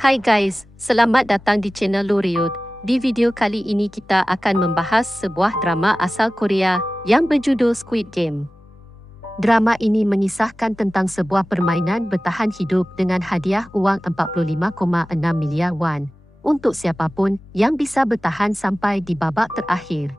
Hai guys, selamat datang di channel Loriot. Di video kali ini kita akan membahas sebuah drama asal Korea yang berjudul Squid Game. Drama ini mengisahkan tentang sebuah permainan bertahan hidup dengan hadiah wang 45,6 miliar won untuk siapapun yang bisa bertahan sampai di babak terakhir.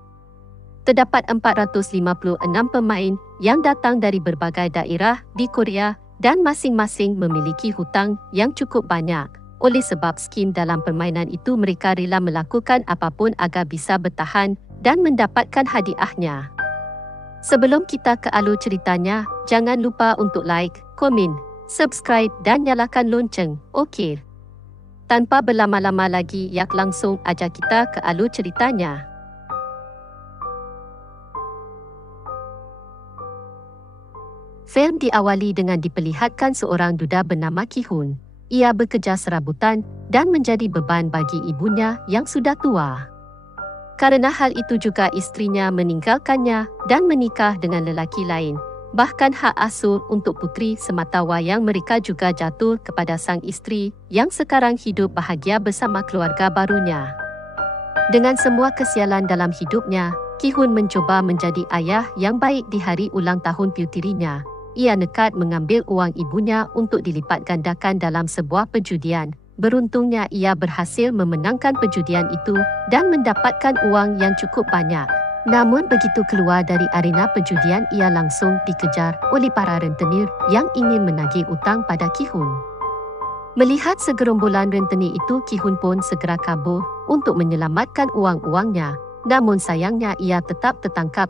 Terdapat 456 pemain yang datang dari berbagai daerah di Korea dan masing-masing memiliki hutang yang cukup banyak. Oleh sebab skim dalam permainan itu, mereka rela melakukan apapun agar bisa bertahan dan mendapatkan hadiahnya. Sebelum kita ke alur ceritanya, jangan lupa untuk like, komen, subscribe dan nyalakan lonceng. Okey. Tanpa berlama-lama lagi, yak langsung aja kita ke alur ceritanya. Film diawali dengan diperlihatkan seorang duda bernama Ki-hun. Ia bekerja serabutan dan menjadi beban bagi ibunya yang sudah tua. Karena hal itu juga isterinya meninggalkannya dan menikah dengan lelaki lain. Bahkan hak asuh untuk putri sematawayang mereka juga jatuh kepada sang isteri yang sekarang hidup bahagia bersama keluarga barunya. Dengan semua kesialan dalam hidupnya, Ki-hun mencoba menjadi ayah yang baik di hari ulang tahun puterinya. Ia nekat mengambil uang ibunya untuk dilipat gandakan dalam sebuah perjudian. Beruntungnya ia berhasil memenangkan perjudian itu dan mendapatkan uang yang cukup banyak. Namun begitu keluar dari arena perjudian, ia langsung dikejar oleh para rentenir yang ingin menagih utang pada Ki-hun. Melihat segerombolan rentenir itu, Ki-hun pun segera kabur untuk menyelamatkan uang-uangnya. Namun sayangnya ia tetap tertangkap.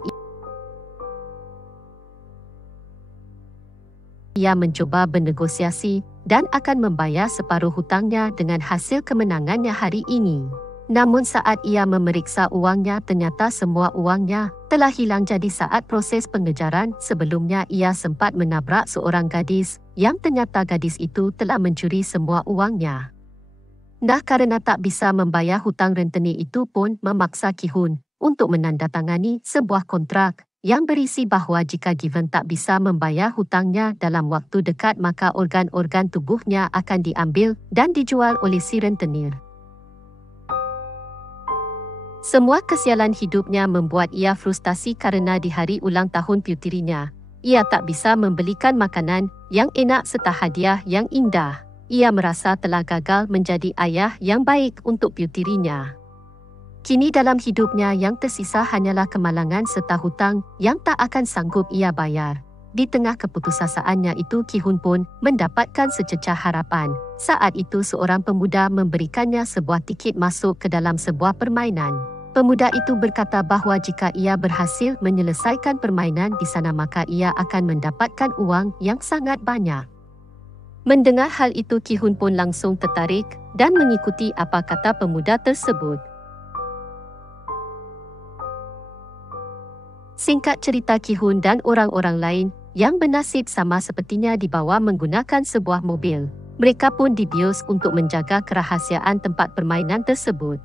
Ia mencoba bernegosiasi dan akan membayar separuh hutangnya dengan hasil kemenangannya hari ini. Namun saat ia memeriksa uangnya, ternyata semua uangnya telah hilang. Jadi saat proses pengejaran sebelumnya, ia sempat menabrak seorang gadis yang ternyata gadis itu telah mencuri semua uangnya. Nah, karena tak bisa membayar hutang rentenir itu pun memaksa Ki-hun untuk menandatangani sebuah kontrak yang berisi bahawa jika Given tak bisa membayar hutangnya dalam waktu dekat, maka organ-organ tubuhnya akan diambil dan dijual oleh si rentenir. Semua kesialan hidupnya membuat ia frustasi karena di hari ulang tahun puterinya, ia tak bisa membelikan makanan yang enak serta hadiah yang indah. Ia merasa telah gagal menjadi ayah yang baik untuk puterinya. Kini dalam hidupnya yang tersisa hanyalah kemalangan serta hutang yang tak akan sanggup ia bayar. Di tengah keputusasaannya itu, Ki-hun pun mendapatkan secercah harapan. Saat itu seorang pemuda memberikannya sebuah tiket masuk ke dalam sebuah permainan. Pemuda itu berkata bahawa jika ia berhasil menyelesaikan permainan di sana, maka ia akan mendapatkan uang yang sangat banyak. Mendengar hal itu, Ki-hun pun langsung tertarik dan mengikuti apa kata pemuda tersebut. Singkat cerita, Ki-hun dan orang-orang lain yang bernasib sama sepertinya dibawa menggunakan sebuah mobil. Mereka pun dibius untuk menjaga kerahasiaan tempat permainan tersebut.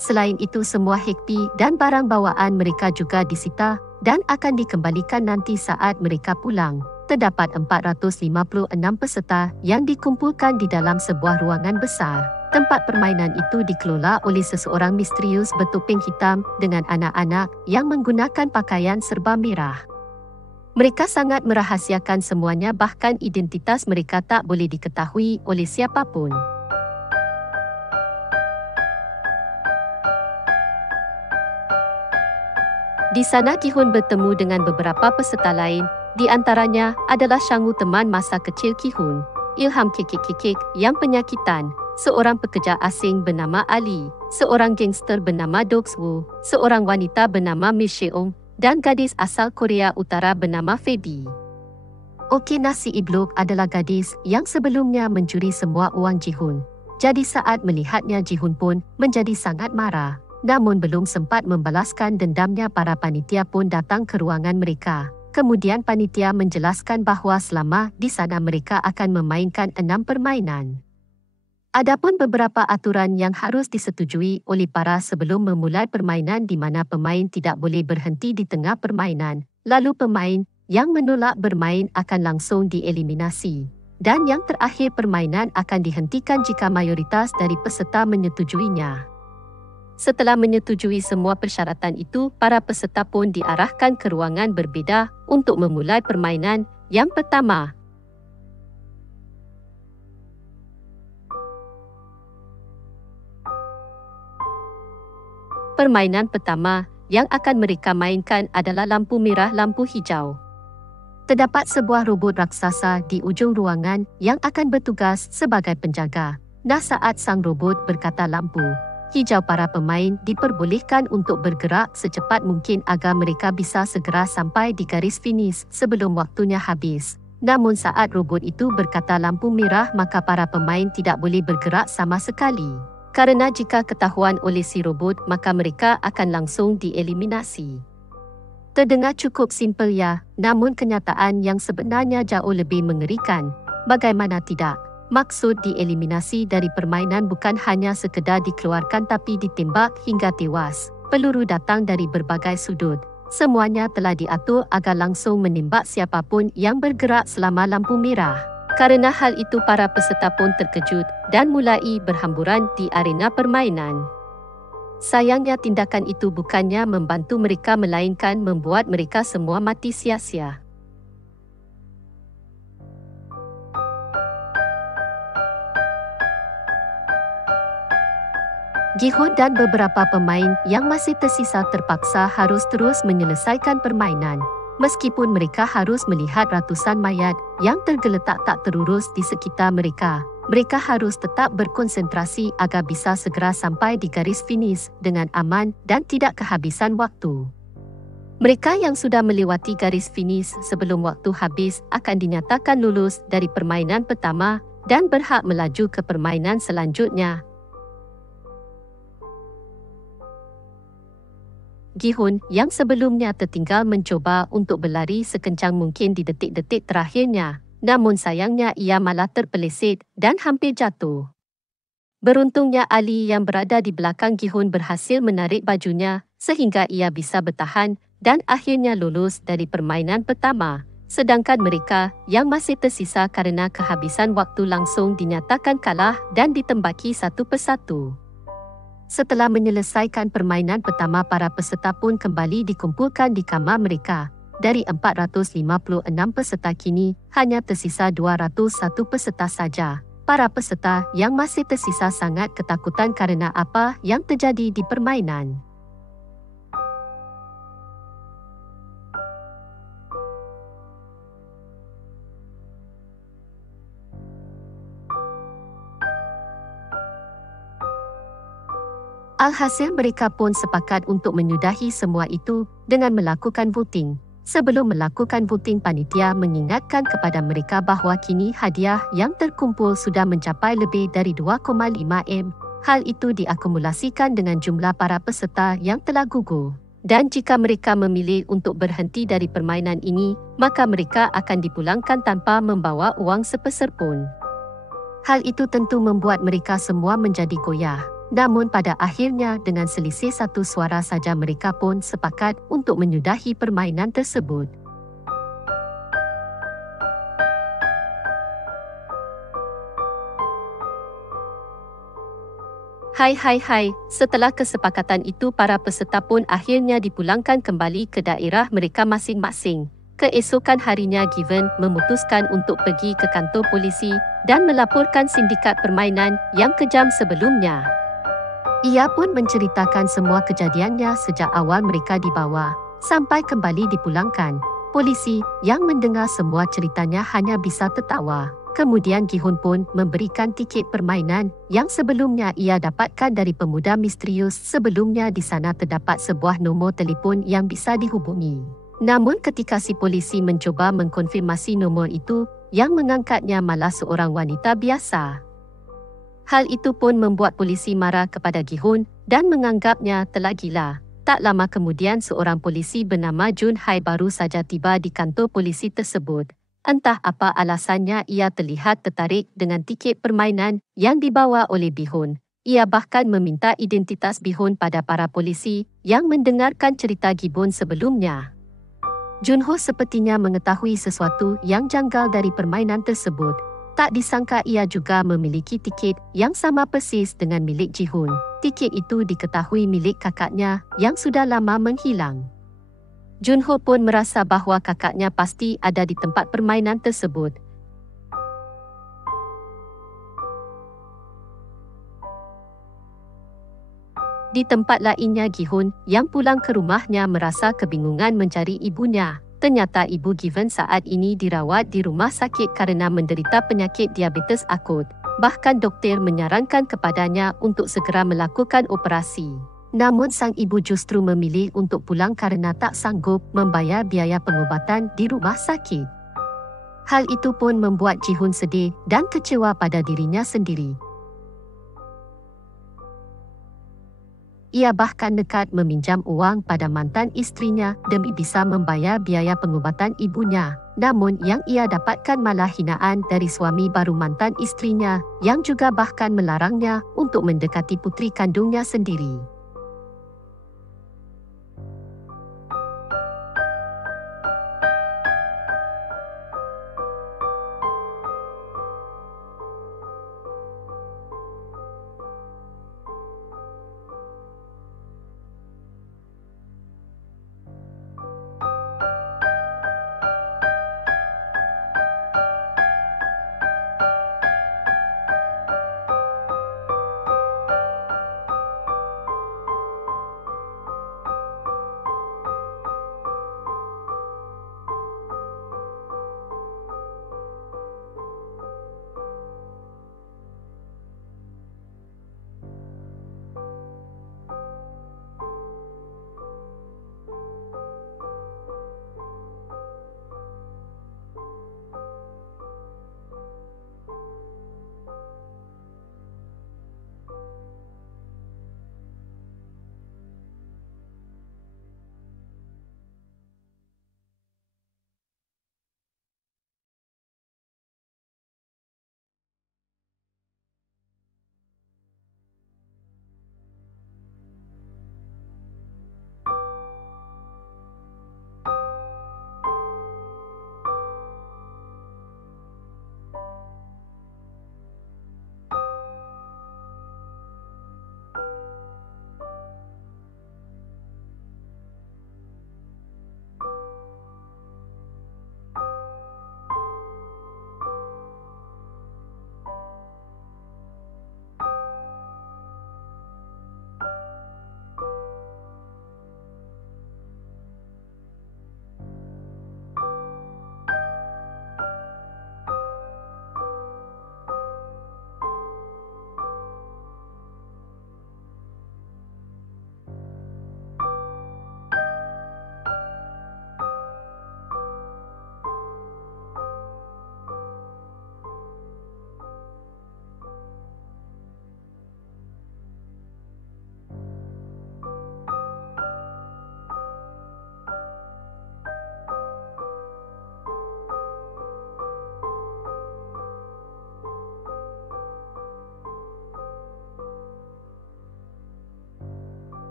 Selain itu, semua happy dan barang bawaan mereka juga disita dan akan dikembalikan nanti saat mereka pulang. Terdapat 456 peserta yang dikumpulkan di dalam sebuah ruangan besar. Tempat permainan itu dikelola oleh seseorang misterius bertopeng hitam dengan anak-anak yang menggunakan pakaian serba merah. Mereka sangat merahasiakan semuanya, bahkan identitas mereka tak boleh diketahui oleh siapapun. Di sana Ki-hun bertemu dengan beberapa peserta lain. Di antaranya adalah Shang-woo, teman masa kecil Ki-hun, Ilham Kekik yang penyakitan, seorang pekerja asing bernama Ali, seorang gangster bernama Dogs-woo, seorang wanita bernama Mi Seong, dan gadis asal Korea Utara bernama Feby. Okey, si Iblok adalah gadis yang sebelumnya mencuri semua uang Ji-hun. Jadi saat melihatnya, Ji-hun pun menjadi sangat marah. Namun belum sempat membalaskan dendamnya, para panitia pun datang ke ruangan mereka. Kemudian panitia menjelaskan bahawa selama di sana mereka akan memainkan 6 permainan. Adapun beberapa aturan yang harus disetujui oleh para sebelum memulai permainan, di mana pemain tidak boleh berhenti di tengah permainan. Lalu pemain yang menolak bermain akan langsung dieliminasi. Dan yang terakhir, permainan akan dihentikan jika mayoritas dari peserta menyetujuinya. Setelah menyetujui semua persyaratan itu, para peserta pun diarahkan ke ruangan berbeza untuk memulai permainan yang pertama. Permainan pertama yang akan mereka mainkan adalah lampu merah, lampu hijau. Terdapat sebuah robot raksasa di ujung ruangan yang akan bertugas sebagai penjaga. Nah, saat sang robot berkata lampu hijau, para pemain diperbolehkan untuk bergerak secepat mungkin agar mereka bisa segera sampai di garis finish sebelum waktunya habis. Namun saat robot itu berkata lampu merah, maka para pemain tidak boleh bergerak sama sekali. Karena jika ketahuan oleh si robot, maka mereka akan langsung dieliminasi. Terdengar cukup simpel ya, namun kenyataan yang sebenarnya jauh lebih mengerikan. Bagaimana tidak? Maksud dieliminasi dari permainan bukan hanya sekedar dikeluarkan tapi ditembak hingga tewas. Peluru datang dari berbagai sudut. Semuanya telah diatur agar langsung menembak siapapun yang bergerak selama lampu merah. Karena hal itu, para peserta pun terkejut dan mulai berhamburan di arena permainan. Sayangnya tindakan itu bukannya membantu mereka melainkan membuat mereka semua mati sia-sia. Gi-hun dan beberapa pemain yang masih tersisa terpaksa harus terus menyelesaikan permainan. Meskipun mereka harus melihat ratusan mayat yang tergeletak tak terurus di sekitar mereka, mereka harus tetap berkonsentrasi agar bisa segera sampai di garis finish dengan aman dan tidak kehabisan waktu. Mereka yang sudah melewati garis finish sebelum waktu habis akan dinyatakan lulus dari permainan pertama dan berhak melaju ke permainan selanjutnya. Gi-hun yang sebelumnya tertinggal mencoba untuk berlari sekencang mungkin di detik-detik terakhirnya, namun sayangnya ia malah terpeleset dan hampir jatuh. Beruntungnya Ali yang berada di belakang Gi-hun berhasil menarik bajunya sehingga ia bisa bertahan dan akhirnya lulus dari permainan pertama, sedangkan mereka yang masih tersisa karena kehabisan waktu langsung dinyatakan kalah dan ditembaki satu persatu. Setelah menyelesaikan permainan pertama, para peserta pun kembali dikumpulkan di kamar mereka. Dari 456 peserta kini, hanya tersisa 201 peserta saja. Para peserta yang masih tersisa sangat ketakutan karena apa yang terjadi di permainan. Alhasil mereka pun sepakat untuk menyudahi semua itu dengan melakukan voting. Sebelum melakukan voting, panitia mengingatkan kepada mereka bahawa kini hadiah yang terkumpul sudah mencapai lebih dari 2,5 M. Hal itu diakumulasikan dengan jumlah para peserta yang telah gugur. Dan jika mereka memilih untuk berhenti dari permainan ini, maka mereka akan dipulangkan tanpa membawa uang sepeser pun. Hal itu tentu membuat mereka semua menjadi goyah. Namun pada akhirnya dengan selisih satu suara saja mereka pun sepakat untuk menyudahi permainan tersebut. Hai, setelah kesepakatan itu para peserta pun akhirnya dipulangkan kembali ke daerah mereka masing-masing. Keesokan harinya Given memutuskan untuk pergi ke kantor polisi dan melaporkan sindikat permainan yang kejam sebelumnya. Ia pun menceritakan semua kejadiannya sejak awal mereka dibawa sampai kembali dipulangkan. Polisi yang mendengar semua ceritanya hanya bisa tertawa. Kemudian Gi-hun pun memberikan tiket permainan yang sebelumnya ia dapatkan dari pemuda misterius. Sebelumnya di sana terdapat sebuah nombor telefon yang bisa dihubungi. Namun ketika si polisi mencoba mengkonfirmasi nombor itu, yang mengangkatnya malah seorang wanita biasa. Hal itu pun membuat polisi marah kepada Gi-hun dan menganggapnya telah gila. Tak lama kemudian seorang polisi bernama Jun Hai baru saja tiba di kantor polisi tersebut. Entah apa alasannya ia terlihat tertarik dengan tiket permainan yang dibawa oleh Gi-hun. Ia bahkan meminta identitas Gi-hun pada para polisi yang mendengarkan cerita Gi-hun sebelumnya. Junho sepertinya mengetahui sesuatu yang janggal dari permainan tersebut. Tak disangka ia juga memiliki tiket yang sama persis dengan milik Ji-hoon. Tiket itu diketahui milik kakaknya yang sudah lama menghilang. Junho pun merasa bahawa kakaknya pasti ada di tempat permainan tersebut. Di tempat lainnya, Gi-hoon yang pulang ke rumahnya merasa kebingungan mencari ibunya. Ternyata ibu Given saat ini dirawat di rumah sakit kerana menderita penyakit diabetes akut. Bahkan doktor menyarankan kepadanya untuk segera melakukan operasi. Namun sang ibu justru memilih untuk pulang kerana tak sanggup membayar biaya pengobatan di rumah sakit. Hal itu pun membuat Ji-hoon sedih dan kecewa pada dirinya sendiri. Ia bahkan nekat meminjam uang pada mantan isterinya demi bisa membayar biaya pengobatan ibunya. Namun yang ia dapatkan malah hinaan dari suami baru mantan isterinya yang juga bahkan melarangnya untuk mendekati puteri kandungnya sendiri.